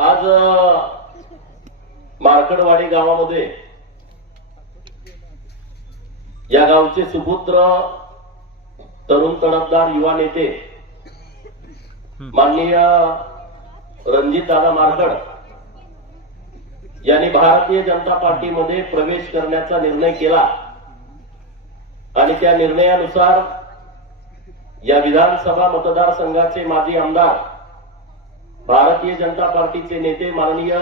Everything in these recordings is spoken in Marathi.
आज मार्कडवाडी गावामध्ये या गावचे सुपुत्र तरुण तडफदार युवा नेते माननीय रणजित दादा मार्कड यांनी भारतीय जनता पार्टीमध्ये प्रवेश करण्याचा निर्णय केला आणि त्या निर्णयानुसार या विधानसभा मतदारसंघाचे माजी आमदार भारतीय जनता पार्टीचे नेते माननीय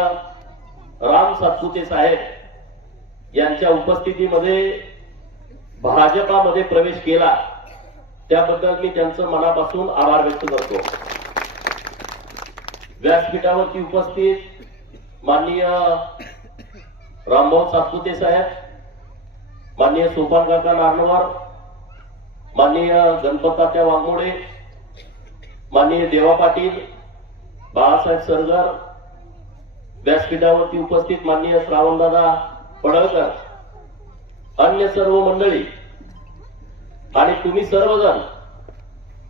राम सातपुते साहेब यांच्या उपस्थितीमध्ये भाजपामध्ये प्रवेश केला, त्याबद्दल मी त्यांचं मनापासून आभार व्यक्त करतो। व्यासपीठावरती उपस्थित माननीय रामभाऊ सातपुते साहेब, माननीय सोपान काका नारनवर, माननीय गणपततात्या वाघमोडे, माननीय देवा पाटील, बाळासाहेब सरगर, व्यासपीठावरती उपस्थित माननीय श्रावणदादा पडळकर, अन्य सर्व मंडळी आणि तुम्ही सर्वजण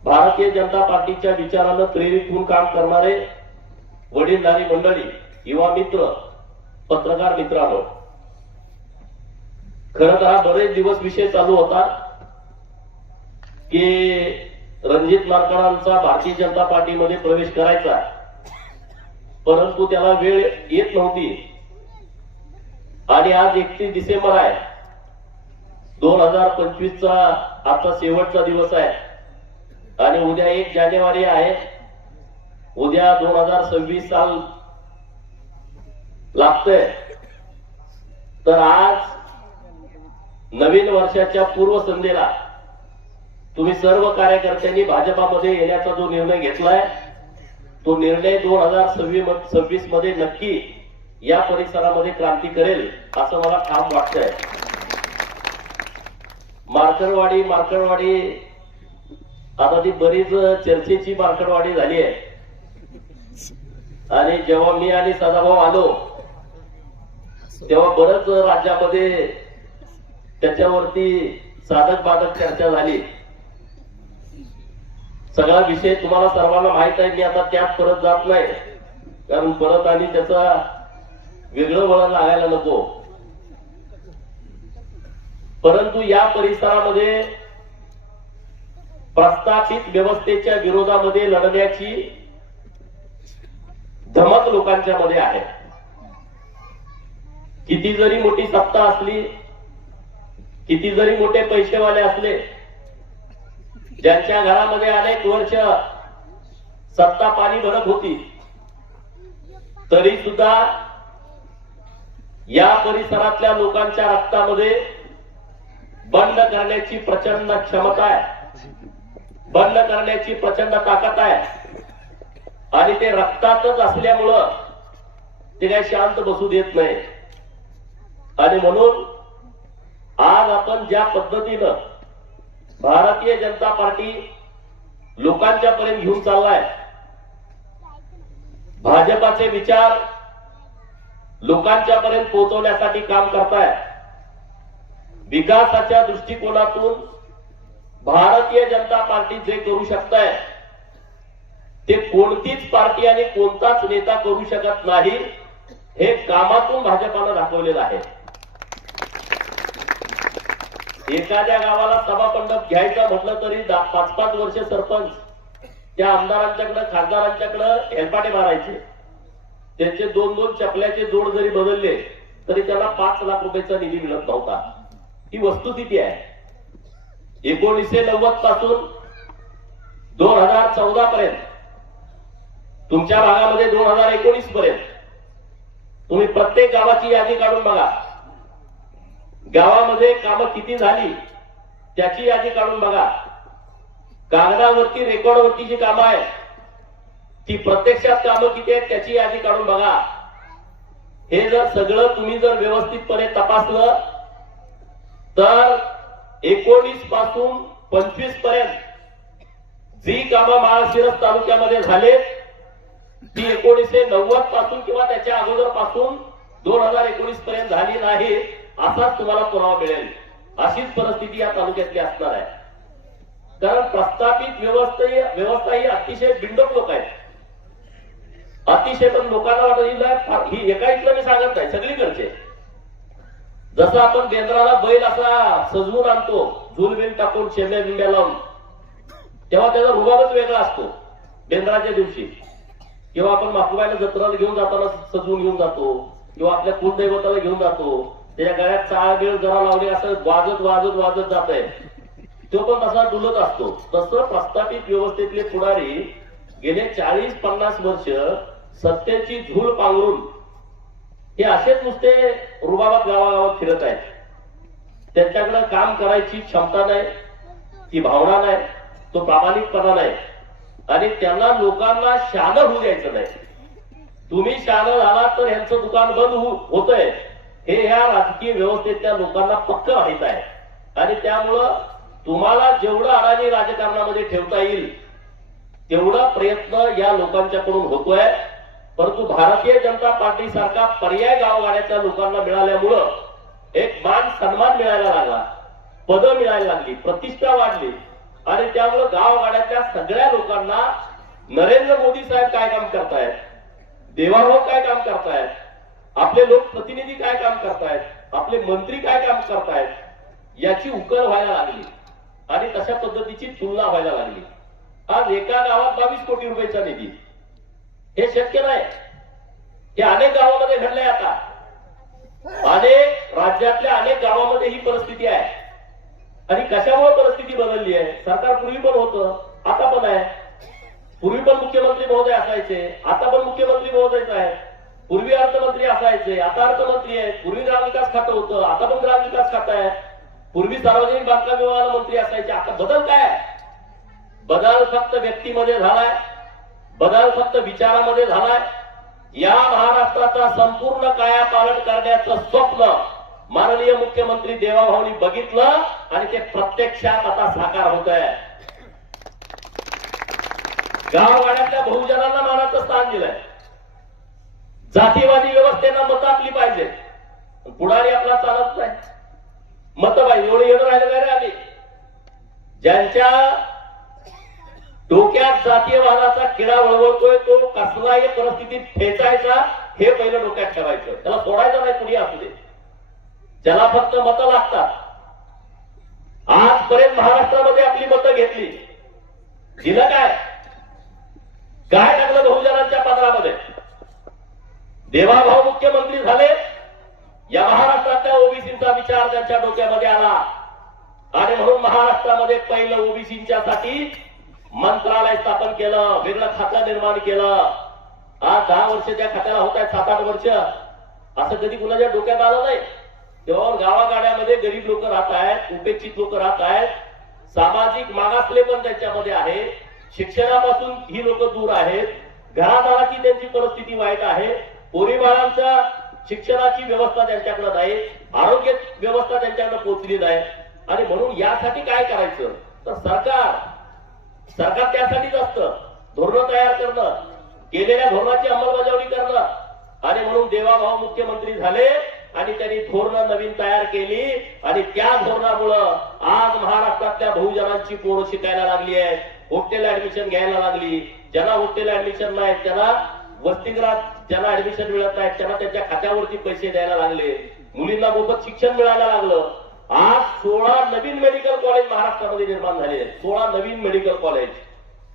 भारतीय जनता पार्टीच्या विचारानं प्रेरित होऊन काम करणारे वडीलधारी मंडळी, युवा मित्र, पत्रकार मित्रांनो, खरं तर हा बरेच दिवस विषय चालू होता की रणजित मार्कडांचा भारतीय जनता पार्टीमध्ये प्रवेश करायचा, परंतु त्याला वेळ येत नव्हती आणि आज 31 डिसेंबर आहे, 2025 चा आजचा शेवटचा दिवस आहे आणि उद्या 1 जानेवारी आहे। उद्या 2026 साल लागतंय, तर आज नवीन वर्षाच्या पूर्वसंध्येला तुम्ही सर्व कार्यकर्त्यांनी भाजपामध्ये येण्याचा जो निर्णय घेतलाय, तो निर्णय 2026 मध्ये नक्की या परिसरामध्ये क्रांती करेल असं मला ठाम वाटतंय। मार्कडवाडी आता ती बरीच चर्चेची मार्कडवाडी झाली आहे आणि जेव्हा मी आणि सदाभाऊ आलो तेव्हा बरंच राज्यामध्ये त्याच्यावरती साधक बाधक चर्चा झाली। सगळा विषय तुम्हाला सर्वांना माहित आहे, मी आता त्यात परत जात नाही, कारण परत आणि त्याचा वेगळं वळण लागायला नको। परंतु या परिसरामध्ये प्रस्थापित व्यवस्थेच्या विरोधामध्ये लढण्याची धमक लोकांच्या मध्ये आहे। किती जरी मोठी सत्ता असली, किती जरी मोठे पैसेवाले असले, ज्यांच्या घरामध्ये अनेक वर्ष सत्ता पाणी भरत होती, तरी सुद्धा या परिसरातल्या लोकांच्या रक्तामध्ये बंद करण्याची प्रचंड क्षमता आहे, बंद करण्याची प्रचंड ताकद आहे आणि ते रक्तातच असल्यामुळं ते काही शांत बसू देत नाही। आणि म्हणून आज आपण ज्या पद्धतीनं भारतीय जनता पार्टी लोकांच्या पर्यंत घेऊन चाललाय, भाजपाचे विचार लोकांच्या पर्यंत पोहोचवण्यासाठी काम करताय, विकासाच्या दृष्टिकोनातून भारतीय जनता पार्टी जे करू शकताय ते कोणतीच पार्टी आणि कोणताच नेता करू शकत नाही, हे कामातून भाजपानं दाखवलेलं आहे। एखाद्या गावाला सभामंडप घ्यायचा म्हटलं तरी 5-5 वर्ष सरपंच त्या आमदारांच्याकडे, खासदारांच्याकडे हेलपाटे मारायचे, त्यांचे 2-2 चपल्याचे जोड जरी बदलले तरी त्याला 5 लाख रुपयाचा निधी मिळत नव्हता। ही वस्तुस्थिती आहे। 1990 पासून 2014 पर्यंत, तुमच्या भागामध्ये 2019 पर्यंत तुम्ही प्रत्येक गावाची यादी काढून बघा, गावामध्ये कामं किती झाली त्याची यादी काढून बघा, कागदावरती रेकॉर्डवरती जी कामं आहेत ती प्रत्यक्षात कामं किती आहेत त्याची यादी काढून बघा। हे जर सगळं तुम्ही जर व्यवस्थितपणे तपासलं तर 19 पासून 25 पर्यंत जी कामं माळशिरस तालुक्यामध्ये झाले ती 1990 पासून किंवा त्याच्या अगोदर पासून 2019 पर्यंत झाली नाही, असाच तुम्हाला पुरावा मिळेल। अशीच परिस्थिती या तालुक्यातली असणार आहे, कारण प्रस्थापित व्यवस्था ही अतिशय बिंडोक लोक आहेत। अतिशय, पण लोकांना वाटत ही एका इथलं मी सांगत नाही, सगळीकडचे. जसं आपण बेंद्राला बैल असा सजवून आणतो, झुलबिल टाकून शेंब्या बिंब्या लावून, तेव्हा त्याचा रुबाबच वेगळा असतो बेंद्राच्या दिवशी. किंवा आपण माकुबाईला जत्राला घेऊन जाताना सजवून घेऊन जातो, किंवा आपल्या कुलदैवताला घेऊन जातो, त्याच्या गळ्यात चाळ बिळ जरा लावले, असं वाजत वाजत वाजत जात आहे, तो पण तसा डुलत असतो. तसं प्रस्थापित व्यवस्थेतले पुढारी गेले 40-50 वर्ष सत्तेची झूल पांघरून हे असेच नुसते रुबाबात गावागावात फिरत आहेत. त्यांच्याकडे काम करायची क्षमता नाही, ती भावना नाही, तो प्रामाणिकपणा नाही, आणि त्यांना लोकांना शहाणं होऊ द्यायचं नाही. तुम्ही शहाणं झाला तर ह्यांचं दुकान बंद होतंय हे ह्या राजकीय व्यवस्थेतल्या लोकांना पक्क माहित आहे. आणि त्यामुळं तुम्हाला जेवढं अडाणी राजकारणामध्ये ठेवता येईल तेवढा प्रयत्न या लोकांच्याकडून होतोय. परंतु भारतीय जनता पार्टी सारखा पर्याय गावगाड्यातल्या लोकांना मिळाल्यामुळं एक मान सन्मान मिळायला लागला, पदं मिळायला लागली, प्रतिष्ठा वाढली, आणि त्यामुळं गावगाड्यातल्या सगळ्या लोकांना नरेंद्र मोदी साहेब काय काम करतायत, देवाभाऊ काय काम करतायत, आपले लोकप्रतिनिधी काय काम करतायत, आपले मंत्री काय काम करतायत याची उकल व्हायला लागली, आणि तशा पद्धतीची तुलना व्हायला लागली. आज एका गावात 22 कोटी रुपयाचा निधी, हे शक्य नाही. हे अनेक गावामध्ये घडलंय. आता अनेक राज्यातल्या अनेक गावामध्ये ही परिस्थिती आहे. आणि कशामुळे परिस्थिती बदलली आहे? सरकार पूर्वी पण होतं, आता पण आहे. पूर्वी पण मुख्यमंत्री महोदय असायचे, आता पण मुख्यमंत्री महोदयच आहे. पूर्वी अर्थमंत्री असायचे, आता अर्थमंत्री आहे. पूर्वी ग्रामविकास खातं होतं, आता पण ग्रामविकास खातं आहे. पूर्वी सार्वजनिक बांधकाम विभागाला मंत्री असायचे, आता बदल काय आहे? बदल फक्त व्यक्तीमध्ये झालाय, बदल फक्त विचारामध्ये झालाय. या महाराष्ट्राचा संपूर्ण कायापालट करण्याचं स्वप्न माननीय मुख्यमंत्री देवाभाऊंनी बघितलं, आणि ते प्रत्यक्षात आता साकार होत आहे. गावगाड्यातल्या बहुजनांना मानाचं स्थान दिलंय. जातीवादी व्यवस्थेनं मतं आपली पाहिजे, पुढारी आपला चालत नाही. मतं पाहिजे एवढं येणं राहिलं काय रे? आम्ही ज्यांच्या डोक्यात जातीयवादाचा किडा वळवळतोय तो कसलाही परिस्थितीत ठेचायचा हे पहिलं डोक्यात ठेवायचं, त्याला सोडायचं नाही कुणी असू दे. ज्याला फक्त मतं लागतात. आजपर्यंत महाराष्ट्रामध्ये आपली मतं घेतली, दिलं काय? काय टाकलं बहुजनांच्या पदरामध्ये? देवाभाऊ मुख्यमंत्री झाले, या महाराष्ट्रातल्या ओबीसीचा विचार त्यांच्या डोक्यामध्ये आला, आणि म्हणून महाराष्ट्रामध्ये पहिलं ओबीसीच्या साठी मंत्रालय स्थापन केलं, वेगळं खातं निर्माण केलं. आज 10 वर्ष त्या खात्याला होत आहेत, 7-8 वर्ष. असं कधी कुणाच्या डोक्यात आलं नाही. तेव्हा गावागाड्यामध्ये गरीब लोक राहत आहेत, उपेक्षित लोक राहत आहेत, सामाजिक मागासले पण त्यांच्यामध्ये आहे, शिक्षणापासून ही लोक दूर आहेत, घरादाराची त्यांची परिस्थिती वाईट आहे, पोरीबाळांच्या शिक्षणाची व्यवस्था त्यांच्याकडे नाही, आरोग्य व्यवस्था त्यांच्याकडे पोहोचली नाही. आणि म्हणून यासाठी काय करायचं? तर सरकार त्यासाठीच असतं, धोरणं तयार करणं, केलेल्या धोरणाची अंमलबजावणी करणं. आणि म्हणून देवाभाऊ मुख्यमंत्री झाले, आणि त्यांनी धोरणं नवीन तयार केली, आणि त्या धोरणामुळं आज महाराष्ट्रातल्या बहुजनांची पोरं शिकायला लागली आहेत, हॉस्टेल ऍडमिशन घ्यायला लागली. ज्यांना हॉस्टेल ऍडमिशन नाही, त्यांना वसतिगृहात ज्यांना ऍडमिशन मिळत नाही, त्यांना त्यांच्या खात्यावरती पैसे द्यायला लागले. मुलींना मोफत शिक्षण मिळायला लागलं. आज 16 नवीन मेडिकल कॉलेज महाराष्ट्रामध्ये निर्माण झाले आहेत, 16 नवीन मेडिकल कॉलेज.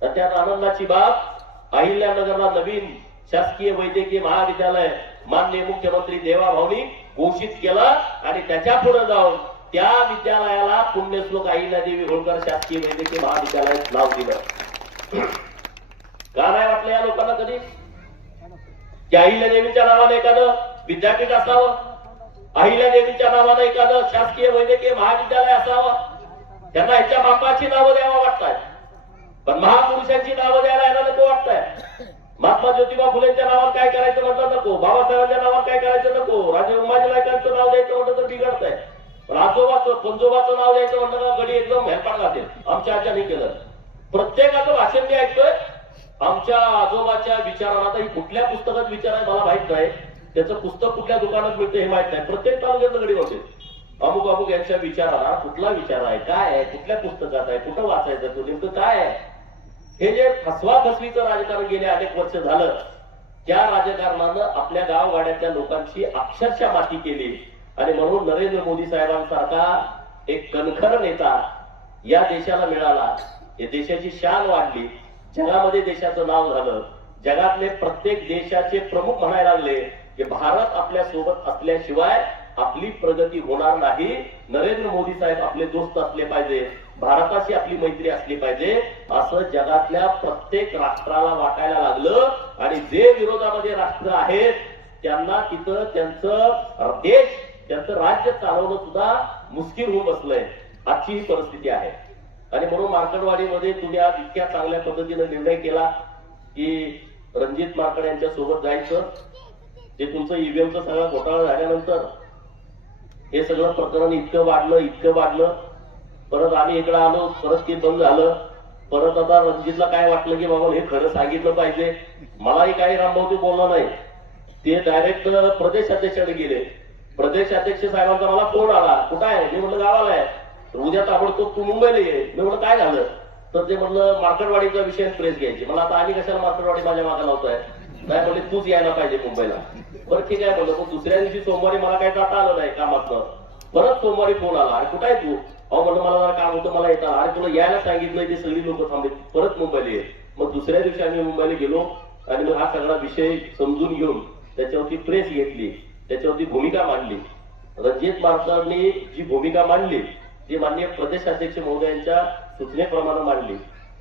त्यात आनंदाची बाब, अहिल्यानगरला नवीन शासकीय वैद्यकीय महाविद्यालय माननीय मुख्यमंत्री देवाभाऊंनी घोषित केलं, आणि त्याच्या पुढे जाऊन त्या विद्यालयाला पुण्यश्लोक अहिल्यादेवी होळकर शासकीय वैद्यकीय महाविद्यालयात नाव दिलं. का नाही वाटलं या लोकांना कधी की अहिल्यादेवीच्या नावाने एखादं विद्यापीठ असावं, अहिल्यादेवीच्या नावानं एखादं शासकीय वैद्यकीय महाविद्यालय असावं? त्यांना ह्याच्या बापाची नावं द्यावं वाटतात, पण महापुरुषांची नावं द्यायला यांना नको वाटतंय. महात्मा ज्योतिबा फुलेंच्या नावावर काय करायचं म्हटलं नको, बाबासाहेबांच्या नावावर काय करायचं नको, राजे उमाजी नायकांचं नाव द्यायचं म्हटलं तर बिघडतंय, पण आजोबाचं पंजोबाचं नाव द्यायचं म्हटलं का गडी एकदम हेलपाट घालते. आमच्या आज्याने केलं. प्रत्येकाचं भाषण मी ऐकतोय, आमच्या आजोबाच्या विचारांना. आता ही कुठल्या पुस्तकात विचार आहे मला माहित नाही, त्याचं पुस्तक कुठल्या दुकानात मिळतं हे माहित नाही. प्रत्येक तालुक्यातलं गडी होते अमुक अमुक यांच्या विचाराला कुठला विचार आहे, काय आहे, कुठल्या पुस्तकात आहे, कुठं वाचायचं, तो नेमकं काय आहे. हे जे फसवा फसवीचं राजकारण गेले अनेक वर्ष झालं, त्या राजकारणानं आपल्या गावगाड्यातल्या लोकांची अक्षरशः माती केली आणि म्हणून नरेंद्र मोदी साहेबांसारखा एक कणखर नेता या देशाला मिळाला. या देशाची शान वाढली, जगामध्ये देशाचं नाव झालं. जगातले प्रत्येक देशाचे प्रमुख म्हणायला लागले की भारत आपल्या सोबत असल्याशिवाय आपली प्रगती होणार नाही. नरेंद्र मोदी साहेब आपले दोस्त असले पाहिजे, भारताशी आपली मैत्री असली पाहिजे, असं जगातल्या प्रत्येक राष्ट्राला वाटायला लागलं. आणि जे विरोधामध्ये राष्ट्र आहेत त्यांना तिथं त्यांचं देश, त्यांचं राज्य चालवणं सुद्धा मुश्किल होऊन बसलंय. आजची ही परिस्थिती आहे. आणि म्हणून मार्कडवाडीमध्ये तुम्ही आज इतक्या चांगल्या पद्धतीने निर्णय केला की रणजित मार्कड यांच्या सोबत जायचं. जे तुमचं ईव्हीएमचा सगळा घोटाळा झाल्यानंतर हे सगळं प्रकरण इतकं वाढलं. परत आम्ही इकडे आलो, परत ते बंद झालं. परत आता रणजितला काय वाटलं की बाबा हे खरं सांगितलं पाहिजे. मलाही काही रामभाऊ बोलला नाही. ते डायरेक्ट प्रदेश अध्यक्षाकडे गेले. प्रदेश अध्यक्ष साहेबांचा मला फोन आला, कुठं आहे? मी म्हटलं गावाला आहे. उद्या ताबडतोब तू मुंबईला ये. मी म्हटलं काय झालं? तर ते म्हणलं मार्कडवाडीचा विषय प्रेस घ्यायची. मला आता आम्ही कशाला मार्कडवाडी माझ्या मागे लावतोय? नाही म्हणले तूच यायला पाहिजे मुंबईला. बरं ठीक आहे म्हणलं. पण दुसऱ्या दिवशी सोमवारी मला काही जाता आलं नाही कामातनं. परत सोमवारी फोन आला, अरे कुठं आहे तू? अहो म्हणलं मला जरा काम होतं, मला येतात. अरे तुला यायला सांगितलंय, ते सगळी लोक थांबले, परत मुंबईला ये. मग दुसऱ्या दिवशी आम्ही मुंबईला गेलो आणि मग हा सगळा विषय समजून घेऊन त्याच्यावरती प्रेस घेतली, त्याच्यावरती भूमिका मांडली. रणजित मार्कडनी जी भूमिका मांडली ती माननीय प्रदेश अध्यक्ष महोदयांच्या सूचनेप्रमाणे मांडली.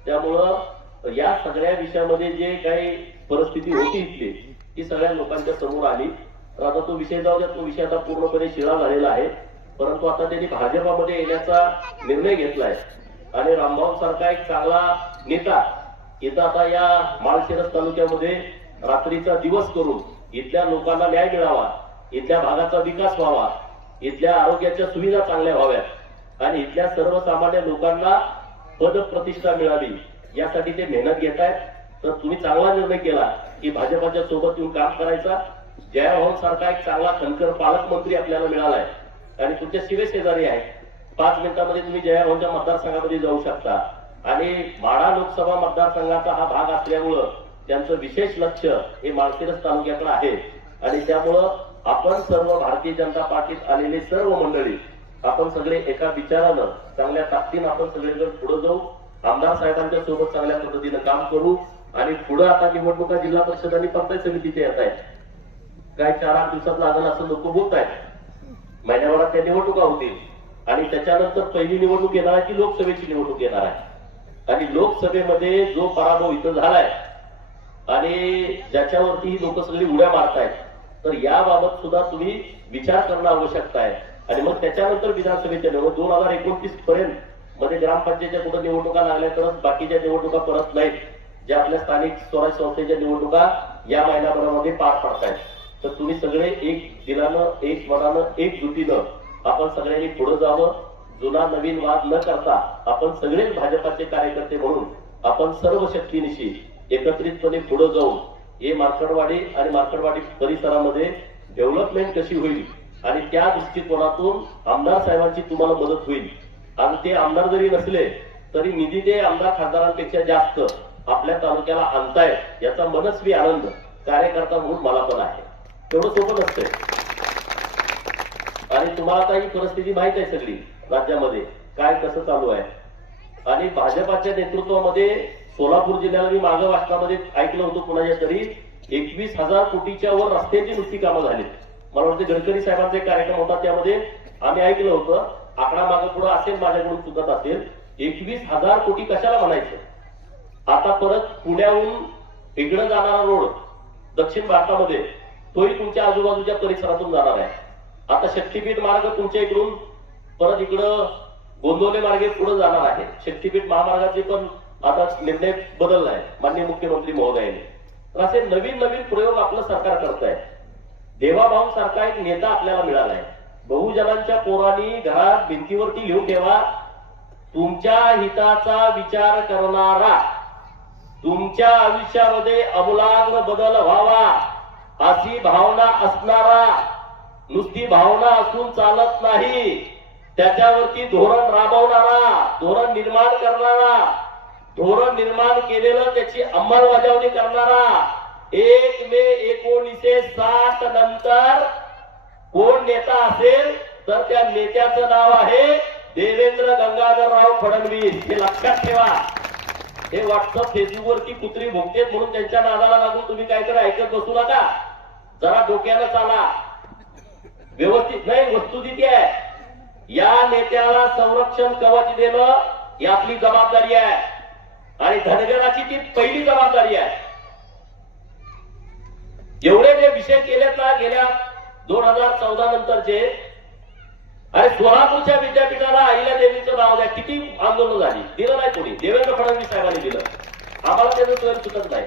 त्यामुळं या सगळ्या विषयामध्ये जे काही परिस्थिती होती इथली ती सगळ्या लोकांच्या समोर आली. तर आता तो विषय जाऊ द्या, तो विषय आता पूर्णपणे शिळा झालेला आहे. परंतु आता त्यांनी भाजपामध्ये येण्याचा निर्णय घेतलाय आणि रामभाऊ सारखा एक चांगला नेता इथं आता या माळशिरस तालुक्यामध्ये रात्रीचा दिवस करून इथल्या लोकांना न्याय मिळावा, इथल्या भागाचा विकास व्हावा, इथल्या आरोग्याच्या सुविधा चांगल्या व्हाव्यात आणि इथल्या सर्वसामान्य लोकांना पद प्रतिष्ठा मिळावी यासाठी ते मेहनत घेत आहेत. तर तुम्ही चांगला निर्णय केला की भाजपाच्या सोबत येऊन काम करायचा. जयभाऊ सारखा एक चांगला खनकर पालकमंत्री आपल्याला मिळालाय आणि तुमच्या शिवे शेजारी आहे. 5 मिनिटांमध्ये तुम्ही जयभाऊच्या मतदारसंघामध्ये जाऊ शकता. आणि माढा लोकसभा मतदारसंघाचा हा भाग असल्यामुळं त्यांचं विशेष लक्ष हे माळशिरस तालुक्याकडे आहे. आणि त्यामुळं आपण सर्व भारतीय जनता पार्टीत आलेले सर्व मंडळी आपण सगळे एका विचारानं चांगल्या ताकदीनं आपण सगळेजण पुढे जाऊ. आमदार साहेबांच्या सोबत चांगल्या पद्धतीनं काम करू आणि पुढे आता निवडणुका जिल्हा परिषद आणि पंचायत समितीच्या येत आहेत. काय 4-8 दिवसात लागेल असं लोक बोलत आहेत. महिन्याभरात त्या निवडणुका होतील आणि त्याच्यानंतर पहिली निवडणूक येणार आहे ती लोकसभेची निवडणूक येणार आहे. आणि लोकसभेमध्ये जो पराभव इथं झालाय आणि ज्याच्यावरती ही लोक सगळी उड्या मारतायत, तर याबाबत सुद्धा तुम्ही विचार करणं आवश्यक आहे. आणि मग त्याच्यानंतर विधानसभेच्या निवडणूक 2029 पर्यंत मध्ये ग्रामपंचायतच्या कुठं निवडणुका लागल्या तरच बाकीच्या निवडणुका परत नाहीत. ज्या आपल्या स्थानिक स्वराज्य संस्थेच्या निवडणुका या महिन्याभरामध्ये पार पडतायत. तर तुम्ही सगळे एक दिलानं, एक मनानं, एकजुटीनं आपण सगळ्यांनी पुढे जावं. जुना नवीन वाद न करता आपण सगळेच भाजपाचे कार्यकर्ते म्हणून आपण सर्व शक्तीनिशी एकत्रितपणे पुढे जाऊन हे मार्कडवाडी आणि मार्कडवाडी परिसरामध्ये डेव्हलपमेंट कशी होईल आणि त्या दृष्टिकोनातून आमदार साहेबांची तुम्हाला मदत होईल. आणि ते आमदार जरी नसले तरी निधी ते आमदार खासदारांपेक्षा जास्त आपल्या तालुक्याला आणतायत याचा मनस्वी आनंद कार्यकर्ता म्हणून मला पण आहे. तेवढं सोपं नसतंय. आणि तुम्हाला आता ही परिस्थिती माहित आहे सगळी राज्यामध्ये काय कसं चालू आहे. आणि भाजपाच्या नेतृत्वामध्ये सोलापूर जिल्ह्याला मी मागं वाचनामध्ये ऐकलं होतं कुणाच्या तरी 21,000 कोटीच्या वर रस्त्याची नुसती कामं झाली. मला वाटतं गडकरी साहेबांचा एक कार्यक्रम होता त्यामध्ये आम्ही ऐकलं होतं. आकडा मागं पुढं असेल, माझ्याकडून चुकत असेल. 21,000 कोटी कशाला म्हणायचं. आता परत पुण्याहून इकडं जाणारा रोड दक्षिण भारतामध्ये तोही तुमच्या आजूबाजूच्या परिसरातून जाणार आहे. आता शक्तीपीठ मार्ग तुमच्या इकडून परत इकडं गोंदवले मार्गे पुढे जाणार आहे. शक्तीपीठ महामार्गाचे पण आता निर्णय बदललाय माननीय मुख्यमंत्री महोदयांनी. तर असे नवीन नवीन प्रयोग आपलं सरकार करत आहे. देवाभाऊ सारखा एक नेता आपल्याला मिळालाय. बहुजनांच्या पोरांनी घरात भिंतीवरती लिहून ठेवा, तुमच्या हिताचा विचार करणारा, तुमच्या आयुष्यामध्ये आमूलाग्र बदल व्हावा अशी भावना असणारा, नुसती भावना असून चालत नाही, त्याच्यावरती धोरण राबवणारा, धोरण निर्माण करणारा, धोरण निर्माण केलेलं त्याची अंमलबजावणी करणारा 1 मे 1960 नंतर कोण नेता असेल तर त्या नेत्याचं नाव आहे देवेंद्र गंगाधरराव फडणवीस. हे लक्षात ठेवा. हे व्हॉट्सअप फेसबुक वरती कुत्री भोगतेत म्हणून त्यांच्या नादाला लागून तुम्ही काहीतरी ऐकत बसू नका. जरा डोक्यानं चाला. व्यवस्थित नाही, वस्तुस्थिती आहे. या नेत्याला संरक्षण कवच देणं ही आपली जबाबदारी आहे आणि धनगराची ती पहिली जबाबदारी आहे. जेवढे जे विषय केलेत ना गेल्या 2014 नंतरचे, अरे सोलापूरच्या विद्यापीठाला अहिल्या देवीचं नाव द्या. किती आंदोलन झाली, दिलं नाही कोणी. देवेंद्र फडणवीस साहेबांनी दिलं. आम्हाला त्याचं स्वयं सुटत नाही.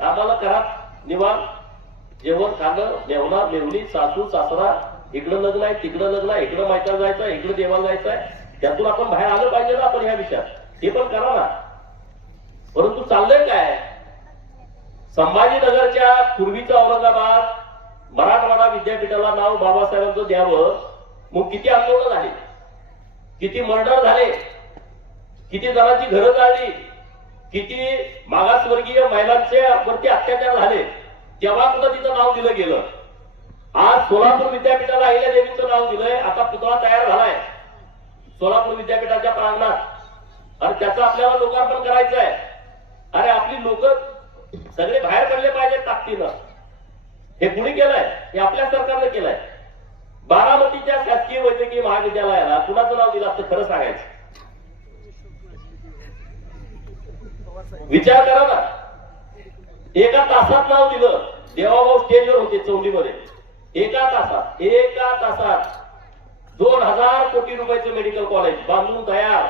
आम्हाला घरात निवांत जेवण खाणं, मेवणार मेवणी, सासू सासरा, इकडं लग्न आहे तिकडं लग्न आहे, इकडं मायकाला जायचं इकडं देवाला जायचं आहे. त्यातून आपण बाहेर आलं पाहिजे ना आपण ह्या विषयात. हे पण करा ना. परंतु चाललंय काय, संभाजीनगरच्या पूर्वीचा औरंगाबाद मराठवाडा विद्यापीठाला नाव बाबासाहेबांचं द्यावं. मग किती आंदोलन झाले, किती मर्डर झाले, किती जणांची घरं जाळली, किती मागासवर्गीय महिलांच्या वरती अत्याचार झाले, तेव्हा कुठं तिथं नाव दिलं गेलं. आज सोलापूर विद्यापीठाला अहिल्या देवीचं नाव दिलंय. आता पुतळा तयार झालाय सोलापूर विद्यापीठाच्या प्रांगणात आणि त्याचं आपल्याला लोकार्पण करायचं आहे. अरे आपली लोक सगळे बाहेर पडले पाहिजे ताकदीनं. हे कुणी केलंय? हे आपल्या सरकारनं केलंय. बारामतीच्या शासकीय वैद्यकीय महाविद्यालयाला कुणाचं नाव दिलं असतं खरं सांगायचं? विचार करा ना. एका तासात नाव दिलं. देवाभाऊ स्टेजवर होते चौंडीमध्ये. एका तासात 2000 कोटी रुपयाचं मेडिकल कॉलेज बांधून तयार.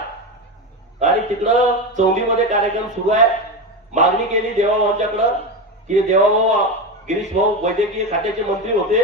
आणि तिकडं चौंडीमध्ये कार्यक्रम सुरू आहे. मागणी केली देवाभाऊंच्याकडं की देवाभाऊ, गिरीश भाऊ वैद्यकीय खात्याचे मंत्री होते,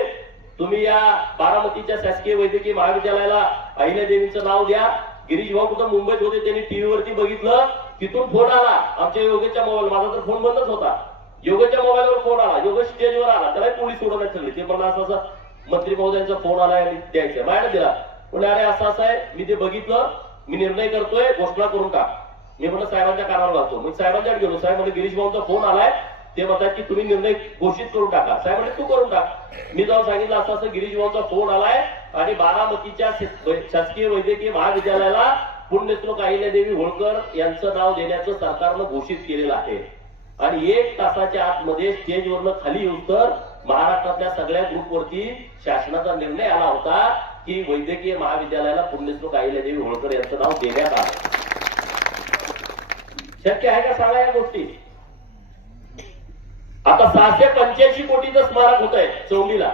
तुम्ही या बारामतीच्या शासकीय वैद्यकीय महाविद्यालयाला अहिल्या देवीचं नाव द्या. गिरीश भाऊ कुठं मुंबईत होते, त्यांनी टीव्हीवरती बघितलं. तिथून फोन आला आमच्या योगेशच्या मोबाईल. माझा तर फोन बंदच होता. योगेशच्या मोबाईलवर फोन आला. योगेश स्टेजवर आला. त्याला पोलीस सोडवण्यात ठरले. ते मला असं मंत्री महोदयांचा फोन आलाय आणि द्यायचं बाहेर दिला. म्हणजे अरे असं आहे, मी ते बघितलं, मी निर्णय करतोय, घोषणा करून टाक. मी म्हणलं साहेबांच्या कानावर घालतो. मग साहेबांच्याकडे गेलो. साहेब म्हणजे गिरीश भाऊंचा फोन आलाय, ते म्हणतात की तुम्ही निर्णय घोषित करून टाका. साहेब म्हणजे तू करून टाक. मी जाऊन सांगितलं असं गिरीश भाऊंचा फोन आलाय आणि बारामतीच्या शासकीय वैद्यकीय महाविद्यालयाला पुण्यश्लोक अहिल्यादेवी होळकर यांचं नाव देण्याचं सरकारनं घोषित केलेलं आहे. आणि 1 तासाच्या आतमध्ये स्टेजवरनं खाली येऊन तर महाराष्ट्रातल्या सगळ्या ग्रुपवरती शासनाचा निर्णय आला होता की वैद्यकीय महाविद्यालयाला पुण्यश्लोक अहिल्यादेवी होळकर यांचं नाव देण्यात आलं. शक्य आहे का सांगा या गोष्टी? आता 685 कोटीचं स्मारक होत आहे चौंडीला.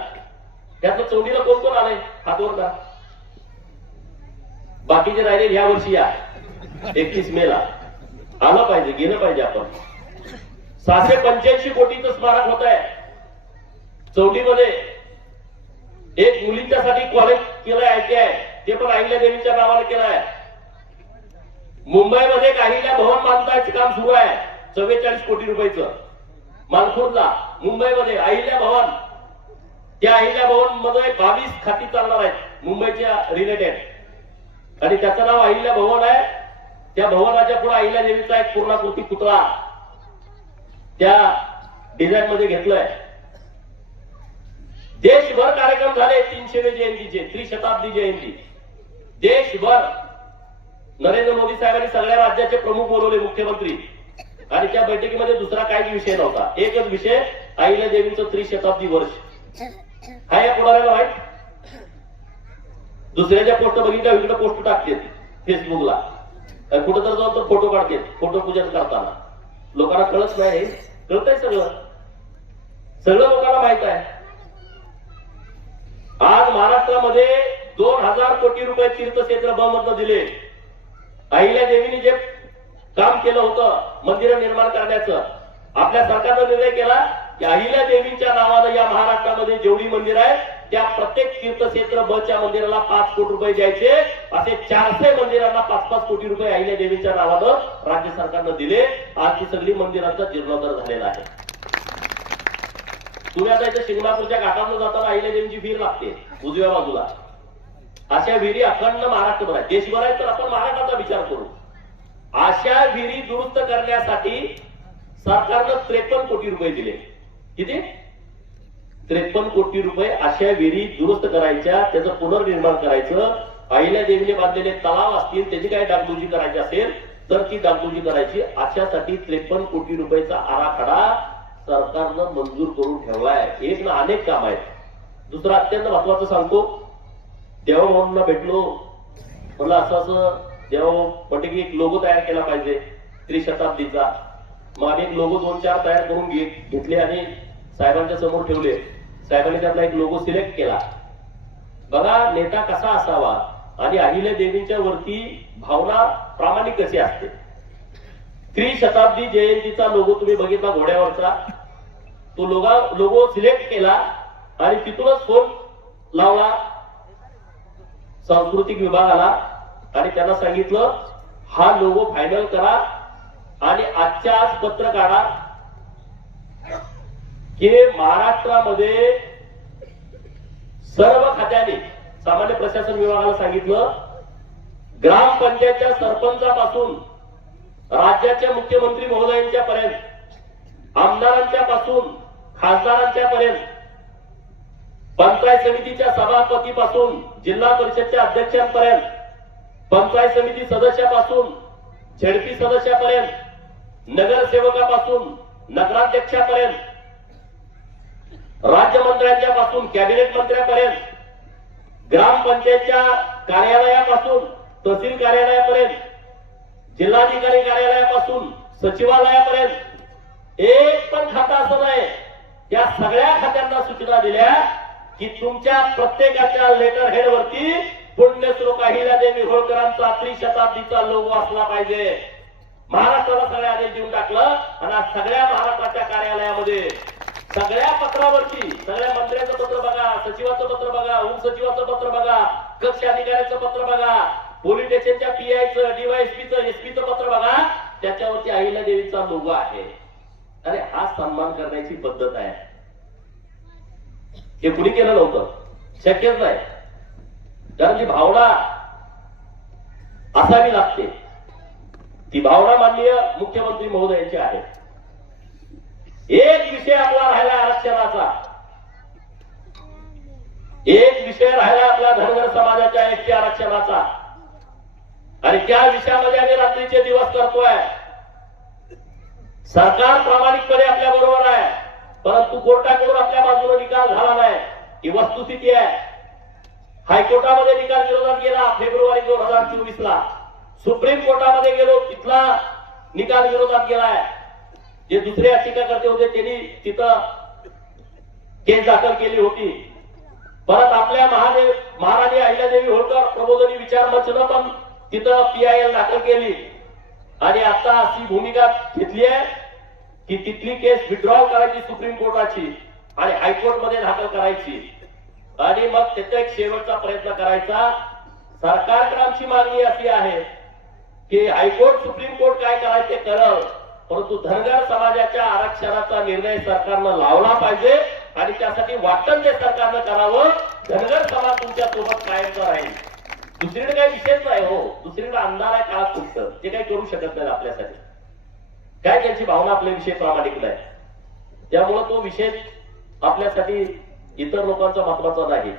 त्यातलं चौंडीला कोण कोण आलंय हातवर का? बाकीचे राहिले ह्या वर्षी या 31 मेला आलं पाहिजे, गेलं पाहिजे आपण. 685 कोटीचं स्मारक होत आहे चौंडीमध्ये. एक मुलींच्यासाठी कॉलेज केलंय ITI, ते पण अहिल्या देवीच्या नावाने केलं आहे. मुंबईमध्ये एक अहिल्या भवन बांधण्याचं काम सुरू आहे 44 कोटी रुपयाचं. मालखुर्दला मुंबईमध्ये अहिल्या भवन. त्या अहिल्या भवन मध्ये 22 खाती चालणार आहेत मुंबईच्या रिलेटेड आणि त्याचं नाव अहिल्या भवन आहे. त्या भवनाच्या पुढे अहिल्या देवीचा एक पूर्णाकृती पुतळा त्या डिझाईन मध्ये घेतलाय. देशभर कार्यक्रम झाले 300वे जयंतीचे, त्रिशताब्दी जयंती देशभर. नरेंद्र मोदी साहेबांनी सगळ्या राज्याचे प्रमुख बोलवले, मुख्यमंत्री. आणि त्या बैठकीमध्ये दुसरा काही विषय नव्हता. एकच विषय, अहिल्या देवीचं त्रिशताब्दी वर्ष. हा या पुढाऱ्याला माहित? दुसऱ्याच्या पोस्ट बघितल्या इकडे पोस्ट टाकतात फेसबुकला, कुठं तर जाऊन तर फोटो काढतात फोटो पूजन करताना. लोकांना कळत नाही. कळतंय सगळं, सगळं लोकांना माहित आहे. आज महाराष्ट्रामध्ये 2000 कोटी रुपये तीर्थक्षेत्र ब मधनं दिले. अहिल्या देवीने जे काम केलं होतं मंदिरं निर्माण करण्याचं, आपल्या सरकारनं निर्णय केला की अहिल्या देवीच्या नावानं या महाराष्ट्रामध्ये जेवढी मंदिरं आहेत त्या प्रत्येक तीर्थक्षेत्र ब च्या मंदिराला 5 कोटी रुपये द्यायचे. असे 400 मंदिरांना 5-5 कोटी रुपये अहिल्या देवीच्या नावानं राज्य सरकारनं दिले. आज ती सगळी मंदिरांचा जीर्णोद्धार झालेला आहे. तुम्ही आता इथे शिंगणापूरच्या घाटांना जाताना अहिल्या देवीची विहीर लागते उजव्या बाजूला. अशा विहिरी अखंड महाराष्ट्रभर आहेत, देशभर आहेत. तर आपण महाराष्ट्राचा विचार करू. अशा विहिरी दुरुस्त करण्यासाठी सरकारनं 53 कोटी रुपये दिले. किती 53 कोटी रुपये अशा विहिरी दुरुस्त करायच्या, त्याचं पुनर्निर्माण करायचं. अहिल्या देवीने बांधलेले तलाव असतील त्याची काय डागडुजी करायची असेल तर ती डागडुजी करायची. अशासाठी 53 कोटी रुपयाचा आराखडा सरकारनं मंजूर करून ठेवलाय. एक ना अनेक काम आहेत. दुसरं अत्यंत महत्वाचं सांगतो, देवाभाऊंना भेटलो, म्हणलं असं देवाभाऊ म्हटलं की एक लोगो तयार केला पाहिजे त्रिशताब्दीचा. मग आम्ही एक लोगो 2-4 तयार करून घेतले आणि साहेबांच्या समोर ठेवले. साहेबांनी त्यातला एक लोगो सिलेक्ट केला. बघा नेता कसा असावा आणि अहिल्या देवींच्या वरती भावना प्रामाणिक कशी असते. त्रिशताब्दी जयंतीचा लोगो तुम्ही बघितला घोड्यावरचा, तो लोगो सिलेक्ट केला आणि तिथूनच फोन लावला सांस्कृतिक विभागाला आणि त्यांना सांगितलं हा लोगो फायनल करा आणि आजच्या आज पत्र काढा की महाराष्ट्रामध्ये सर्व खात्याने, सामान्य प्रशासन विभागाला सांगितलं, ग्रामपंचायतच्या सरपंचापासून राज्याच्या मुख्यमंत्री महोदयांच्या पर्यंत, आमदारांच्या पासून खासदारांच्या पर्यंत, पंचायत समितीच्या सभापतीपासून जिल्हा परिषदच्या अध्यक्षांपर्यंत, पंचायत समिती सदस्यापासून झेडपी सदस्यापर्यंत, नगरसेवकापासून नगराध्यक्षापर्यंत, राज्यमंत्र्यांच्या पासून कॅबिनेट मंत्र्यापर्यंत, ग्रामपंचायतच्या कार्यालयापासून तहसील कार्यालयापर्यंत, जिल्हाधिकारी कार्यालयापासून सचिवालयापर्यंत एक पण खातं असं नाही. या सगळ्या खात्यांना सूचना दिल्या की तुमच्या प्रत्येकाच्या लेटर हेड वरती पुण्यश्लोक अहिल्यादेवी होळकरांचा त्रिशताब्दीचा लोगो असला पाहिजे. महाराष्ट्राला सगळे आदेश देऊन टाकलं आणि आज सगळ्या महाराष्ट्राच्या कार्यालयामध्ये सगळ्या पत्रावरती, सगळ्या मंत्र्यांचं पत्र बघा, सचिवाचं पत्र बघा, उपसचिवाचं पत्र बघा, कक्ष अधिकाऱ्याचं पत्र बघा, पोलीस स्टेशनच्या पीआयचं, डीवायएसपीचं, एसपीचं पत्र बघा, त्याच्यावरती अहिल्यादेवीचा लोगो आहे. अरे हा सन्मान करण्याची पद्धत आहे. हे कुणी केलं नव्हतं, शक्यच नाही. कारण ती भावना असावी लागते. ती भावना माननीय मुख्यमंत्री महोदयांची आहे. एक विषय आपला राहिला आरक्षणाचा, एक विषय राहिला आपल्या धनगर समाजाच्या एसटी आरक्षणाचा आणि त्या विषयामध्ये आम्ही रात्रीचे दिवस करतोय. सरकार प्रामाणिकपणे आपल्या बरोबर आहे, परंतु कोर्टाकडून आपल्या बाजूने निकाल झाला नाही. ही वस्तुस्थिती आहे. हायकोर्टामध्ये निकाल विरोधात गेला फेब्रुवारी 2024 ला. सुप्रीम कोर्टामध्ये गेलो, तिथला निकाल विरोधात गेलाय. जे दुसरे याचिकाकर्ते होते त्यांनी तिथं केस दाखल केली होती. परत आपल्या महाराणी अहिल्यादेवी होळकर प्रबोधनी विचार मंचनं पण तिथं PIL दाखल केली आणि आता अशी भूमिका घेतली आहे की तिथली केस विड्रॉल करायची सुप्रीम कोर्टाची आणि हायकोर्टमध्ये दाखल करायची आणि मग त्याचा एक शेवटचा प्रयत्न करायचा. सरकारकडे आमची मागणी अशी आहे की हायकोर्ट सुप्रीम कोर्ट काय करायचे करल, परंतु धनगर समाजाच्या आरक्षणाचा निर्णय सरकारनं लावला पाहिजे आणि त्यासाठी वाटण ते सरकारनं करावं. धनगर समाज तुमच्या सोबत कायमचा राहील. दुसरीकडे काही विषयच नाही हो. दुसरीकडे अंधार आहे, काळ फुटतं, ते काही करू शकत नाही आपल्यासाठी. काय त्यांची भावना आपल्याविषयी प्रामाणिक नाही. त्यामुळे तो विषय आपल्यासाठी इतर लोकांचा महत्वाचा नाही.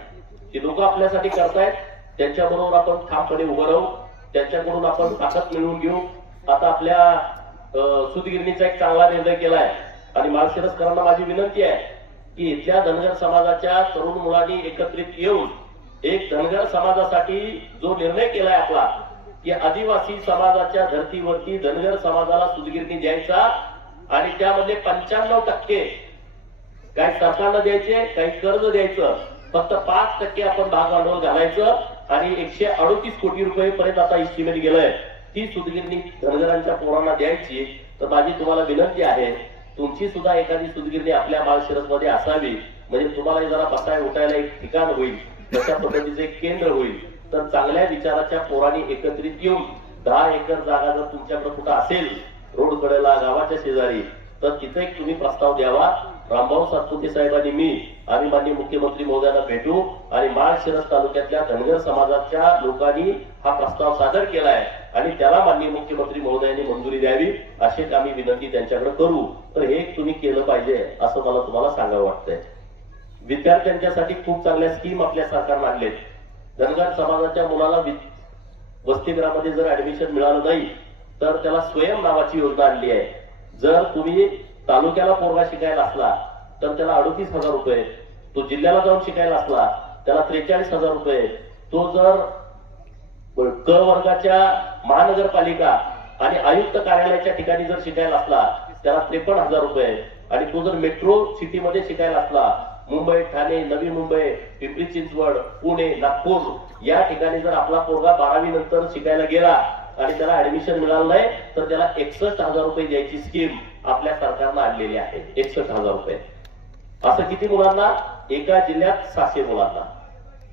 जी लोक आपल्यासाठी करतायत त्यांच्याबरोबर आपण ठामपणे उभं राहू, त्यांच्याकडून आपण ताकद मिळवून घेऊ. आता आपल्या सुतगिरणीचा एक चांगला निर्णय केलाय आणि माळशिरसकरांना माझी विनंती आहे की इथल्या धनगर समाजाच्या तरुण मुलांनी एकत्रित येऊन एक धनगर समाजासाठी जो निर्णय केलाय आपला की आदिवासी समाजाच्या धर्तीवरती धनगर समाजाला सुतगिरणी द्यायचा आणि त्यामध्ये 95% काही सरकारला द्यायचे, काही कर्ज द्यायचं, फक्त 5% आपण भाग भांडवल घालायचं आणि 138 कोटी रुपये पर्यंत आता इस्टिमेट गेलंय. ती सुतगिरणी धनगरांच्या पोरांना द्यायची. तर माझी तुम्हाला विनंती आहे, तुमची सुद्धा एखादी सुतगिरणी आपल्या माळशिरसमध्ये असावी, म्हणजे तुम्हाला जरा बसाय उठायला एक ठिकाण होईल, तशा पद्धतीचे एक केंद्र होईल. तर चांगल्या विचाराच्या पोरांनी एकत्रित येऊन 10 एकर जागा जर तुमच्याकडे कुठं असेल रोड कडेला गावाच्या शेजारी, तर तिथे एक तुम्ही प्रस्ताव द्यावा. रामभाऊ सातपुते साहेबांनी आम्ही माननीय मुख्यमंत्री महोदयांना भेटू आणि माळशिरस तालुक्यातल्या धनगर समाजाच्या लोकांनी हा प्रस्ताव सादर केलाय आणि त्याला माननीय मुख्यमंत्री महोदयांनी मंजुरी द्यावी अशी आम्ही विनंती त्यांच्याकडे करू. तर हे तुम्ही केलं पाहिजे असं मला तुम्हाला सांगावं वाटतंय. विद्यार्थ्यांच्यासाठी खूप चांगल्या स्कीम आपल्या सरकारने आणलेत. धनगर समाजाच्या मुलाला वसतिगृहामध्ये जर ऍडमिशन मिळालं नाही तर त्याला स्वयं नावाची योजना आणली आहे. जर तुम्ही तालुक्याला पोरगा शिकायला असला तर त्याला 38,000 रुपये, तो जिल्ह्याला जाऊन शिकायला असला त्याला 43,000 रुपये, तो जर क वर्गाच्या महानगरपालिका आणि आयुक्त कार्यालयाच्या ठिकाणी जर शिकायला असला त्याला 53,000 रुपये, आणि तो जर मेट्रो सिटीमध्ये शिकायला असला मुंबई, ठाणे, नवी मुंबई, पिंपरी चिंचवड, पुणे, नागपूर या ठिकाणी जर आपला पोरगा 12वी नंतर शिकायला गेला आणि त्याला ऍडमिशन मिळालं नाही तर त्याला 61,000 रुपये द्यायची स्कीम आपल्या सरकारनं आणलेली आहे. 61,000 रुपये. असं किती मुलांना? एका जिल्ह्यात 600 मुलांना,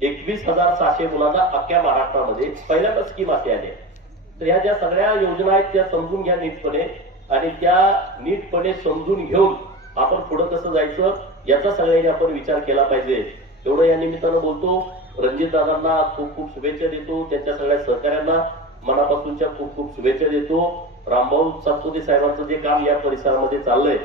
21,600 मुलांना अख्ख्या महाराष्ट्रामध्ये पहिल्यांदा स्कीम असे आले. तर ह्या ज्या सगळ्या योजना आहेत त्या समजून घ्या नीटपणे, आणि त्या नीटपणे समजून घेऊन आपण पुढे कसं जायचं याचा सगळ्यांनी आपण विचार केला पाहिजे. एवढं या निमित्तानं बोलतो. रणजित दादांना खूप खूप शुभेच्छा देतो. त्यांच्या सगळ्या सहकाऱ्यांना मनापासूनच्या खूप खूप शुभेच्छा देतो. रामभाऊ सातपुते साहेबांचं जे काम या परिसरामध्ये चाललंय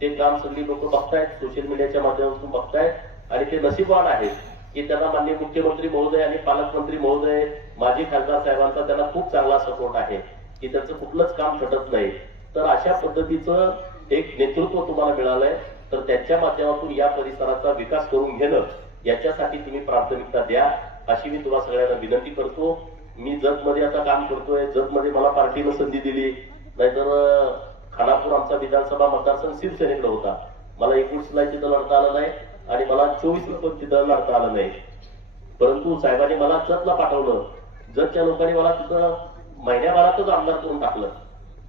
ते काम सगळी लोक बघतायत, सोशल मीडियाच्या माध्यमातून बघतायत, आणि ते नशीबवान आहेत की त्यांना माननीय मुख्यमंत्री महोदय आणि पालकमंत्री महोदय, माजी खासदार साहेबांचा त्यांना खूप चांगला सपोर्ट आहे की त्यांचं कुठलंच काम छटत नाही. तर अशा पद्धतीचं एक नेतृत्व तुम्हाला मिळालंय. तर त्याच्या माध्यमातून या परिसराचा विकास करून घेणं याच्यासाठी तुम्ही प्राथमिकता द्या अशी मी तुम्हाला सगळ्यांना विनंती करतो. मी जतमध्ये आता काम करतोय. जतमध्ये मला पार्टीनं संधी दिली, नाहीतर खानापूर आमचा विधानसभा मतदारसंघ शिवसेनेकडे होता. मला 19ला तिथं लढता आलं नाही आणि मला 24ला पण तिथं लढता आलं नाही. परंतु साहेबांनी मला जतला पाठवलं. जतच्या लोकांनी मला तिथं महिन्याभरातच आमदार करून टाकलं,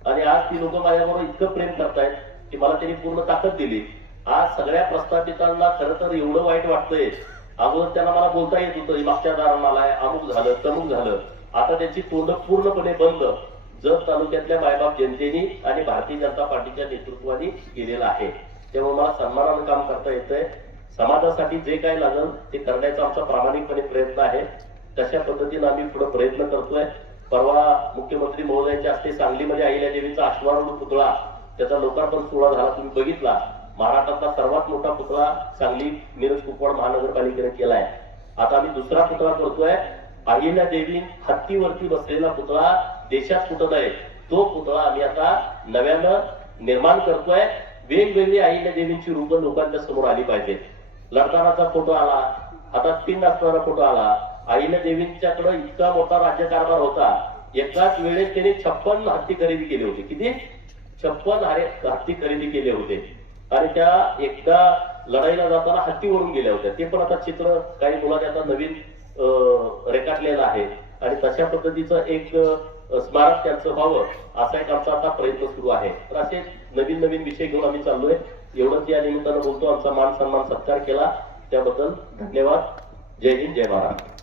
आणि आज ती लोक माझ्याबरोबर इतकं प्रेम करतायत की मला त्यांनी पूर्ण ताकद दिली. आज सगळ्या प्रस्थापितांना खरं तर एवढं वाईट वाटतंय. अगोदर त्यांना मला बोलता येत होतं मागच्या दाराला आलाय, अमुक झालं तमुक झालं. आता त्यांची तोंड पूर्णपणे बंद जत तालुक्यातल्या मायबाप जनतेने आणि भारतीय जनता पार्टीच्या नेतृत्वाने केलेलं आहे. त्यामुळे मला सन्मानानं काम करता येतंय. समाजासाठी जे काही लागेल ते करण्याचा आमचा प्रामाणिकपणे प्रयत्न आहे. तशा पद्धतीनं आम्ही पुढे प्रयत्न करतोय. परवा मुख्यमंत्री महोदयांच्या हस्ते सांगलीमध्ये अहिल्यादेवीचा अश्वारूढ पुतळा त्याचा लोकार्पण सोहळा झाला, तुम्ही बघितला. महाराष्ट्रातला सर्वात मोठा पुतळा सांगली मिरज कुपवाड महानगरपालिकेने केलाय. आता आम्ही दुसरा पुतळा करतोय. अहिल्यादेवी हत्तीवरती बसलेला पुतळा देशात कुठं नाही, तो पुतळा आम्ही आता नव्यानं निर्माण करतोय. वेगवेगळी अहिल्यादेवींची रूपं लोकांच्या समोर आली पाहिजेत. लढतानाचा फोटो आला, हातात पिन असणारा फोटो आला. अहिल्यादेवींच्याकडे इतका मोठा राज्यकारभार होता, एकाच वेळेस त्यांनी 56 हत्ती खरेदी केले होते. किती? 56 हत्ती खरेदी केले होते, आणि त्या एकदा लढाईला जाताना हत्तीवरून गेल्या होत्या. ते पण आता चित्र काही मुलांनी आता नवीन रेखाटलेलं आहे, आणि तशा पद्धतीचं एक स्मारक त्यांचं व्हावं असा एक आमचा आता प्रयत्न सुरू आहे. तर असे नवीन नवीन विषय घेऊन आम्ही चाललोय. एवढंच या निमित्तानं बोलतो. आमचा मान सन्मान सत्कार केला त्याबद्दल धन्यवाद. जय हिंद, जय महाराष्ट्र.